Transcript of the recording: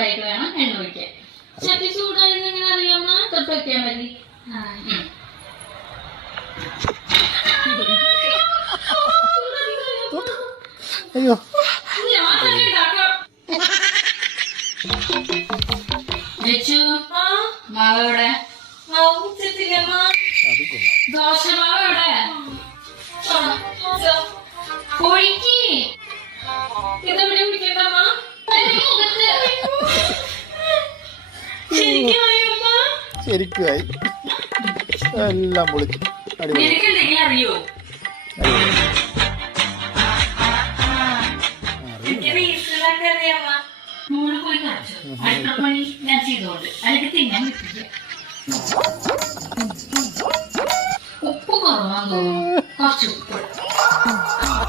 ചൂടായിട്ട് വേണം എണ്ണ ഒഴിക്കാൻ. ചട്ടി ചൂടായിരുന്നു എങ്ങനെ അറിയാമ? തൊട്ട് വെക്കാൻ മതി. അയ്യോ ഞാൻ തന്നെ ഉണ്ടാക്കാം. മാവ് എവിടെ? ദോശ മാവ് എവിടെ? ഒഴുക്കി ഇതെവിടെ ഒഴിക്കണ്ടമ്മ? ശരിക്കുമായി എല്ലാം പൊളിച്ചു. നിനക്ക് എന്തെങ്കിലും അറിയോ?